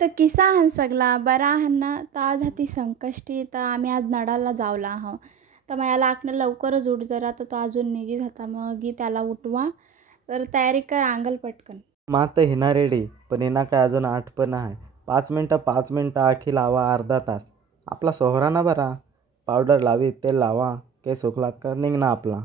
तर किस्सा हान सगळा बरा हाना तर आज हाती संकष्टी तर आम्ही आज नडाला जावला आहो. तर मला लाकणं लवकरच उठ जरा तर तो अजून निघीत होता मग त्याला उठवा तर तयारी कर अंगल पटकन. मात हिना रेडी पण हिना काय अजून आठ पण आहे. 5 मिनटं आखी लावा अर्धा तास. आपला सोहरा ना बरा. पावडर लावी तेल लावा केस सुकलात का निघना आपला.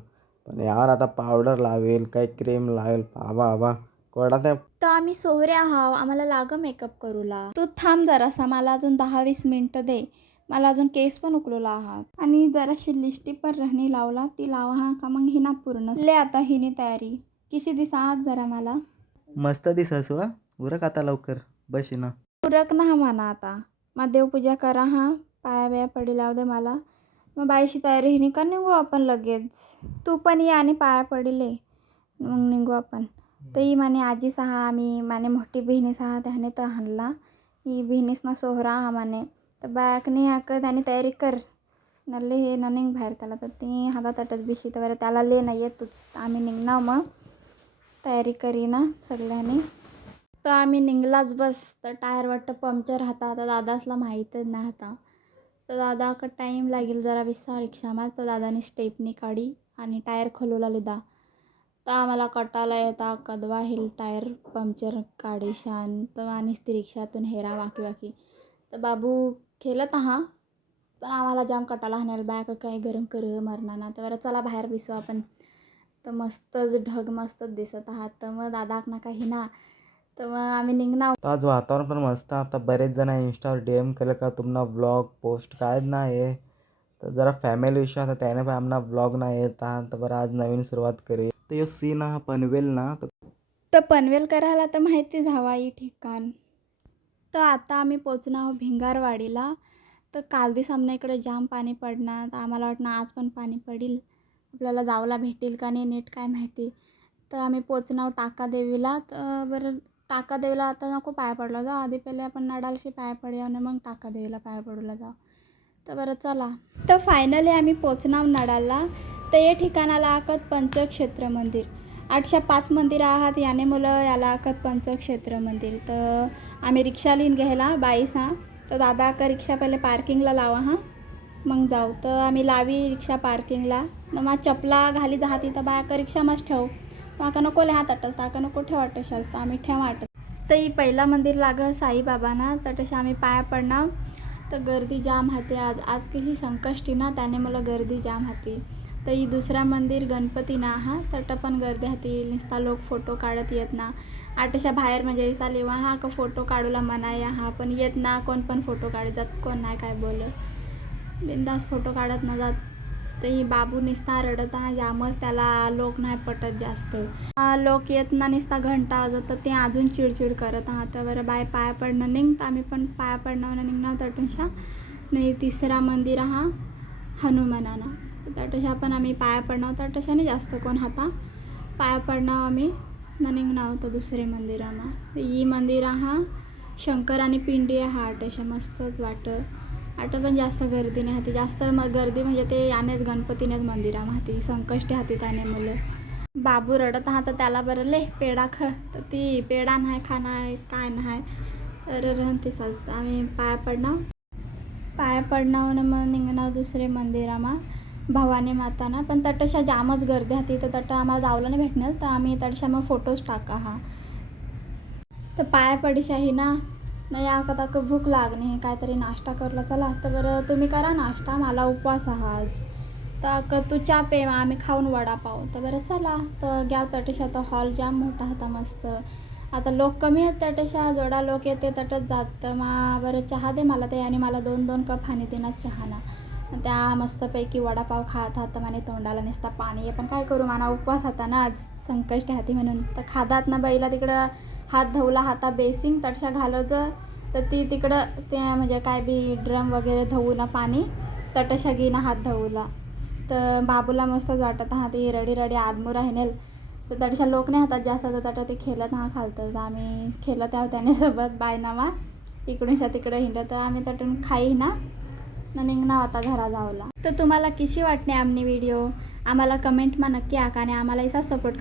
पण यावर आता पावडर लावेल काही क्रीम लावेल आबा आबा कोरडा ते. तर आम्ही सोहरे आहाव आम्हाला लाग मेकअप करूला. तू थांब जरासा मला अजून 10-20 मिनटं दे. मला अजून केस पण उकलवला आहात आणि जराशी लिपस्टिक पण रहणी लावला ती लावा हा का मग हिना पूर्ण ले आता हिनी तयारी किशी दिसा आग जरा मला. मस्त दिसस वा उरक आता लवकर बस ना. उरक ना म्हणा आता मग देवपूजा करा हा पाया बिया पडी लाव दे मला. मग बाईशी तयारी हिनी का निघू आपण लगेच. तू पण ये आणि पाया पडिले मग निघू आपण. तर ही माने आजी सहा आम्ही माने मोठी बहिणी सहा त्याने तर हाणला ही बहिणीस ना सोहरा हा माने तर बायकने हाक त्याने तयारी कर नल्ले हे न निघ बाहेर त्याला तर ती हातात अटत बिशी तर त्याला ले नाही येतोच आम्ही निघणार मग तयारी करी ना सगळ्यांनी. तर आम्ही निघलाच बस तर टायर वाटतं पंक्चर होता तर दादासला माहीतच नाही होता. तर दादाकडं टाईम लागेल जरा विसा रिक्षामा तर दादाने स्टेपनी काढी आणि टायर खोलवला लिदा. तर आम्हाला कटाला येता कदवा हिल टायर पंक्चर काढी शांत आणि ती रिक्षातून हेरा वाकी वाकी. तर बाबू खेळत हा पण आम्हाला जाम कटाला हाणायला बॅग काय गरम कर मरणार ना तर बरं चला बाहेर बसू आपण. तर मस्तच ढग मस्तच दिसत आहात तर मग दादाक ना काही ना तर मग आम्ही निघणार. आज वातावरण पण मस्त आता बरेच जण इंस्टावर DM केलं का तुम्हाला व्लॉग पोस्ट काय नाही आहे. तर जरा फॅमिली विषय आता त्याने पण आम्हाला व्लॉग नाही येत तर बरं आज नवीन सुरुवात करूया. तर यो सीन हा पनवेल ना तर पनवेल करायला तर माहिती हवाई ठिकाण. तर आता आम्ही पोचणार आहोत भिंगारवाडीला. तर काल दिवस आमच्या इकडे जाम पाणी पडणार तर आम्हाला वाटतं आज पण पाणी पडेल आपल्याला जावला भेटेल का नाही नीट काय माहिती. तर आम्ही पोचणार टाकादेवीला तर बरं टाकादेवीला आता नको पाया पडला जाऊ आधी पहिले आपण नडालशी पाया पडूया आणि मग टाकादेवीला पाया पडूला जाऊ. तर बरं चला. तर फायनली आम्ही पोचणार नडालला. तर या ठिकाणाला आकत पंचक्षेत्र मंदिर 805 मंदिर आहात याने मुलं याला आकत पंचक्षेत्र मंदिर. तर आम्ही रिक्षा लिहून घ्यायला बाईस हां तर दादा का रिक्षा पहिले पार्किंगला लावा हां मग जाऊ. तर आम्ही लावी रिक्षा पार्किंगला मग चपला घाली जाहाती तर बाया रिक्षा मस्त ठेव माका नको लिहात अटस ताका नको ठेव अटस तर आम्ही ठेवा अटस. तर ही पहिला मंदिर लाग साईबाबांना तर तसे आम्ही पाया पडणार. तर गर्दी जाम हाती आज कशी संकष्टी ना त्याने मला गर्दी जाम हाती. तर ही दुसरा मंदिर गणपती ना हा तर पण गर्दी हाती नुसता लोक फोटो काढत येत ना आटशा बाहेर म्हणजे ऐसा लिवा हा का फोटो काढूला मनाया हा पण येत ना कोण पण फोटो काढत जात कोण नाही काय बोल बिंदास फोटो काढत ना जात. तर ही बाबू निसता रडत हा जामच त्याला लोक नाही पटत जास्त. लोक येत ना निसता घंटा वाजत तर ते अजून चिडचिड करत हा. तर बरं बाय पाया पडणं निघतं आम्ही पण पाया पडणं निघणार तटशा नाही. तिसरा मंदिर हा हनुमानाना तटशा पण आम्ही पाया पडणार तटशाने जास्त कोण हाता पाया पडणार आम्ही न निघणार होतं दुसरे मंदिरांना. ही मंदिर हा शंकर आणि पिंडी हा अटशा मस्तच वाटतं आटं पण जास्त गर्दी नाही हाती जास्त मग गर्दी म्हणजे ते यानेच गणपतीनेच मंदिरा हाती संकष्टी हाती त्याने मुलं. बाबू रडत हा तर त्याला बरं ले पेढा ख तर ती पेढा नाही खाणार काय नाही तर ते चालतं आम्ही पाया पडणार आणि मग निघणार दुसरे मंदिरामा भवानी माताना पण तटशा जामच गर्दी हाती तर तट आम्हाला जावलं नाही भेटणार तर आम्ही तटशा मग फोटोज टाका हा. तर पाया पडीशाही ना नाही आका ताक भूक लागणे काहीतरी नाश्ता करला चला. तर बरं तुम्ही करा नाश्ता मला उपवास हा आज तर तू चा पे आम्ही खाऊन वडापाव. तर बरं चला. तर घ्या तटशा तर हॉल जाम मोठा होता मस्त. आता लोक कमी आहेत तटशा जोडा लोक येते तटच जात तर मग बरं चहा दे मला ते आणि मला 2-2 कप हानी देणार चहा ना. त्या मस्तपैकी वडापाव खात हात माने तोंडाला नुसता पाणी आहे पण काय करू मला उपवास होता ना आज संकष्टी हाती म्हणून. तर खादात ना बाईला तिकडं हात धुवला हाता बेसिंग तटशा घालायचं तर ती तिकडं ते म्हणजे काय बी ड्रम वगैरे धुवू ना पाणी तटशा घेईना हात धुवला. तर बाबूला मस्तच वाटत हा ती रडी रडी आदमुरा हिनेल तर तटशा लोक नाही हातात जास्त तर तट ते खेळत हा खालतं तर आम्ही खेळत आहोत त्याने बायनामा इकडूनशा तिकडं हिंडत तर आम्ही तटून खाई ना निघणार आता घरा जावला. तर तुम्हाला कशी वाटणे आमनी व्हिडिओ आम्हाला कमेंटमा नक्की आका आणि आम्हाला असा सपोर्ट कर.